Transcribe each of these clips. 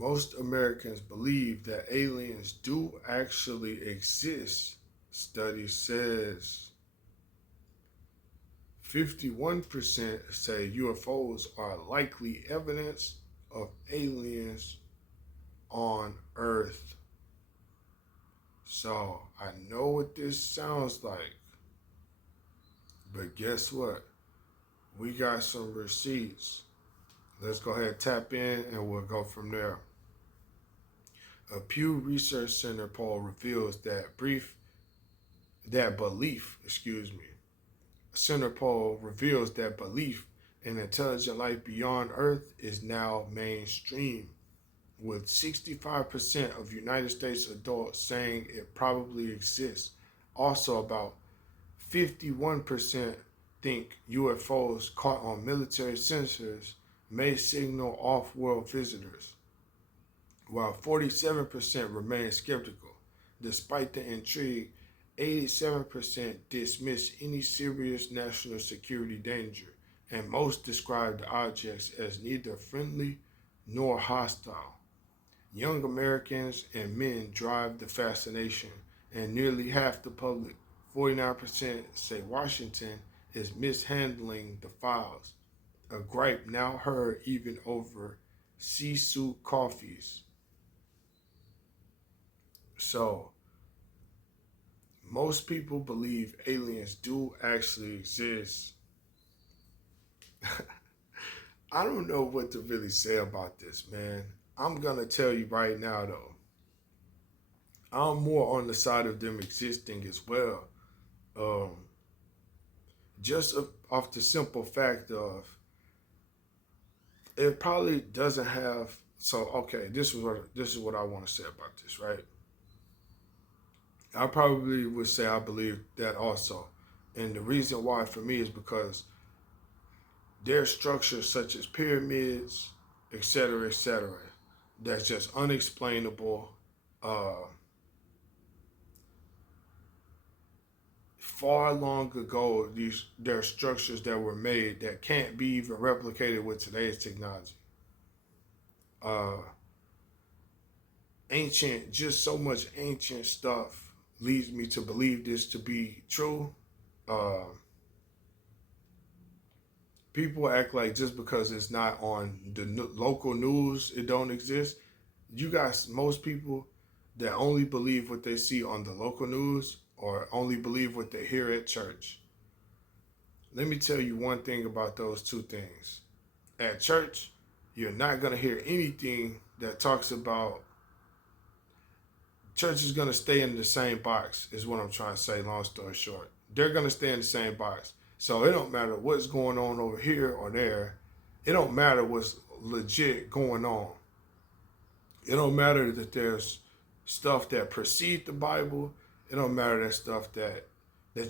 Most Americans believe that aliens do actually exist. Study says 51% say UFOs are likely evidence of aliens on Earth. So I know what this sounds like, but guess what? We got some receipts. Let's go ahead and tap in and we'll go from there. A Pew Research Center poll reveals that Center poll reveals that belief in intelligent life beyond Earth is now mainstream, with 65% of United States adults saying it probably exists. Also, about 51% think UFOs caught on military sensors may signal off-world visitors, while 47% remain skeptical. Despite the intrigue, 87% dismiss any serious national security danger, and most describe the objects as neither friendly nor hostile. Young Americans and men drive the fascination, and nearly half the public, 49%, say Washington is mishandling the files, a gripe now heard even over sea suit coffees. So, most people believe aliens do actually exist. I don't know what to really say about this, man. I'm going to tell you right now, though. I'm more on the side of them existing as well. Um, just off the simple fact of it probably doesn't have. So, okay, this is what I want to say about this, right? I probably would say I believe that also. And the reason why for me is because their structures such as pyramids, etc., that's just unexplainable. Far long ago, there are structures that were made that can't be even replicated with today's technology. Uh, just so much ancient stuff leads me to believe this to be true. Uh, People act like just because it's not on the local news, it don't exist. You guys, most people that only believe what they see on the local news or only believe what they hear at church. Let me tell you one thing about those two things. At church, you're not going to hear anything that talks about church is going to stay in the same box, is what I'm trying to say, long story short. They're going to stay in the same box. So it don't matter what's going on over here or there. It don't matter what's legit going on. It don't matter that there's stuff that precedes the Bible. It don't matter that stuff that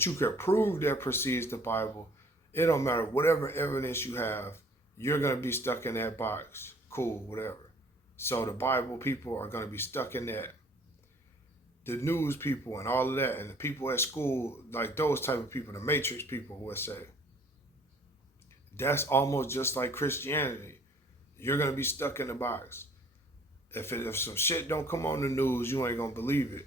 you can prove that precedes the Bible. It don't matter whatever evidence you have, you're going to be stuck in that box. Cool, whatever. So the Bible people are going to be stuck in that. The news people and all of that, and the people at school, like those type of people, the matrix people would say. That's almost just like Christianity. You're going to be stuck in the box. If some shit don't come on the news, you ain't going to believe it.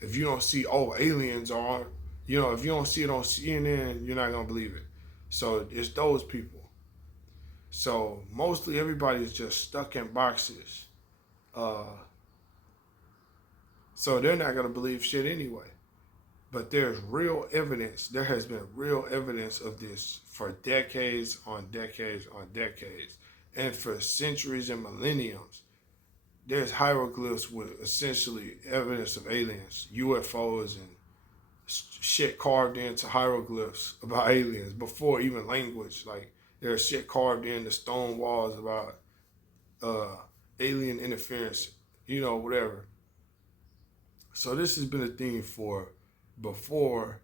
If you don't see, aliens are, if you don't see it on CNN, you're not going to believe it. So it's those people. So mostly everybody is just stuck in boxes. So they're not going to believe shit anyway. But there's real evidence. There has been real evidence of this for decades on decades on decades. And for centuries and millenniums. There's hieroglyphs with essentially evidence of aliens, UFOs, and shit carved into hieroglyphs about aliens before even language. Like there's shit carved in the stone walls about alien interference, whatever. So this has been a theme for before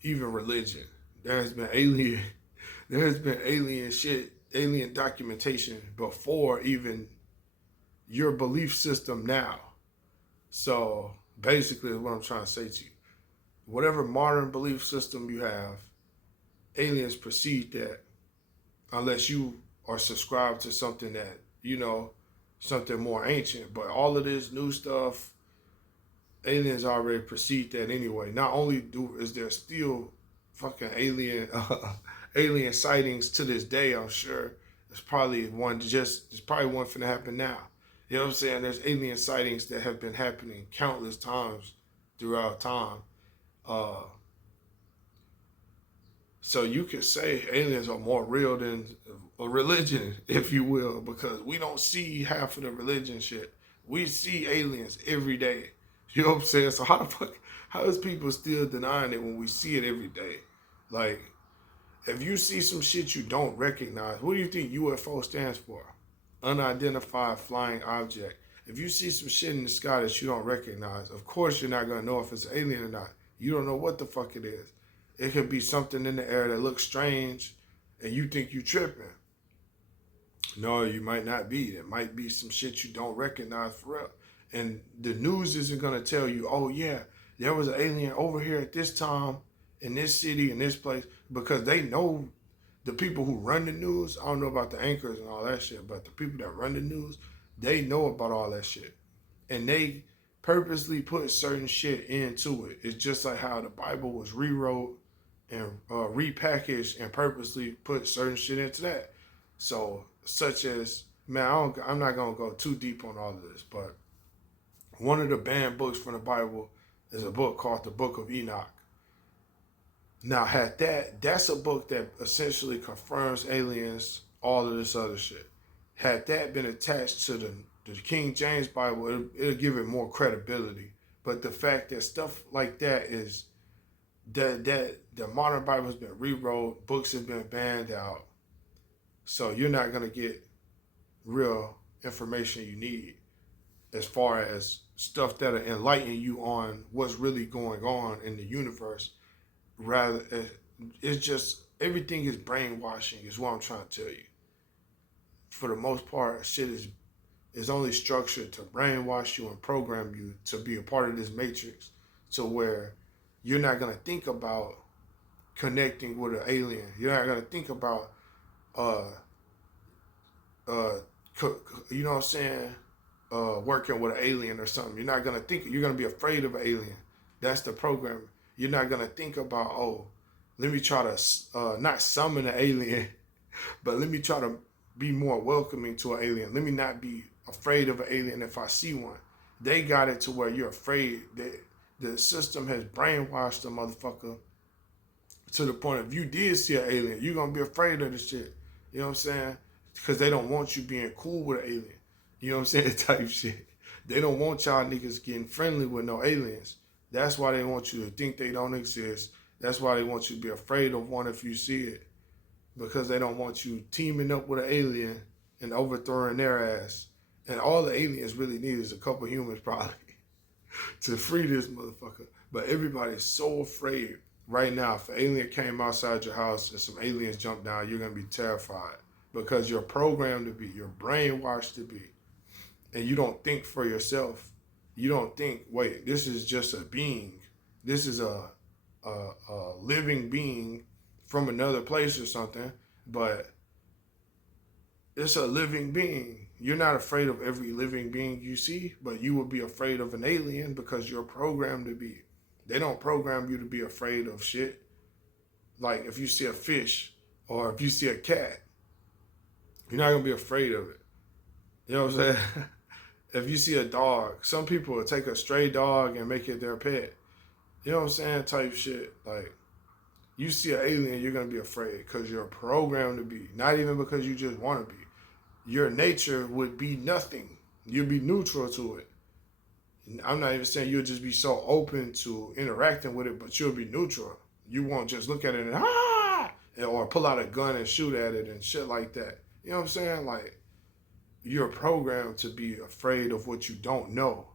even religion. There has been alien shit, alien documentation before even your belief system now. So basically what I'm trying to say to you. Whatever modern belief system you have, aliens precede that unless you are subscribed to something that, something more ancient. But all of this new stuff, aliens already perceived that anyway. Not only is there still fucking alien sightings to this day, I'm sure. There's probably one finna happen now. You know what I'm saying? There's alien sightings that have been happening countless times throughout time. Uh, so you could say aliens are more real than a religion, if you will, because we don't see half of the religion shit. We see aliens every day. You know what I'm saying? So how is people still denying it when we see it every day? Like, if you see some shit you don't recognize, what do you think UFO stands for? Unidentified flying object. If you see some shit in the sky that you don't recognize, of course you're not going to know if it's an alien or not. You don't know what the fuck it is. It could be something in the air that looks strange and you think you tripping. No, you might not be. It might be some shit you don't recognize for real. And the news isn't going to tell you, oh yeah, there was an alien over here at this time in this city, in this place, because they know the people who run the news. I don't know about the anchors and all that shit, but the people that run the news, they know about all that shit. And they purposely put certain shit into it. It's just like how the Bible was rewrote and repackaged and purposely put certain shit into that. So, such as, man, I'm not going to go too deep on all of this, but one of the banned books from the Bible is a book called the Book of Enoch. Now, that's a book that essentially confirms aliens, all of this other shit. Had that been attached to the King James Bible, it'll give it more credibility. But the fact that stuff like that is, that the modern Bible has been rewrote, books have been banned out, so you're not going to get real information you need as far as stuff that'll enlighten you on what's really going on in the universe. Rather, it's just, everything is brainwashing is what I'm trying to tell you. For the most part, shit is only structured to brainwash you and program you to be a part of this matrix, to where you're not going to think about connecting with an alien. You're not going to think about, you know what I'm saying, working with an alien or something. You're not going to think, you're going to be afraid of an alien. That's the program. You're not going to think about, oh, let me try to not summon an alien, but let me try to be more welcoming to an alien. Let me not be afraid of an alien if I see one. They got it to where you're afraid. The system has brainwashed the motherfucker to the point if you did see an alien, you're going to be afraid of the shit. You know what I'm saying? Because they don't want you being cool with an alien. You know what I'm saying? Type shit. They don't want y'all niggas getting friendly with no aliens. That's why they want you to think they don't exist. That's why they want you to be afraid of one if you see it. Because they don't want you teaming up with an alien and overthrowing their ass. And all the aliens really need is a couple humans probably to free this motherfucker. But everybody's so afraid right now. If an alien came outside your house and some aliens jumped down, you're going to be terrified. Because you're programmed to be. You're brainwashed to be. And you don't think for yourself. You don't think, wait, this is just a being. This is a living being from another place or something, but it's a living being. You're not afraid of every living being you see, but you will be afraid of an alien because you're programmed to be. They don't program you to be afraid of shit. Like if you see a fish or if you see a cat, you're not going to be afraid of it. You know what I'm saying? If you see a dog, some people will take a stray dog and make it their pet. You know what I'm saying? Type shit. Like, you see an alien, you're going to be afraid because you're programmed to be. Not even because you just want to be. Your nature would be nothing. You'd be neutral to it. I'm not even saying you'll just be so open to interacting with it, but you'll be neutral. You won't just look at it and or pull out a gun and shoot at it and shit like that. You know what I'm saying? Like, you're programmed to be afraid of what you don't know.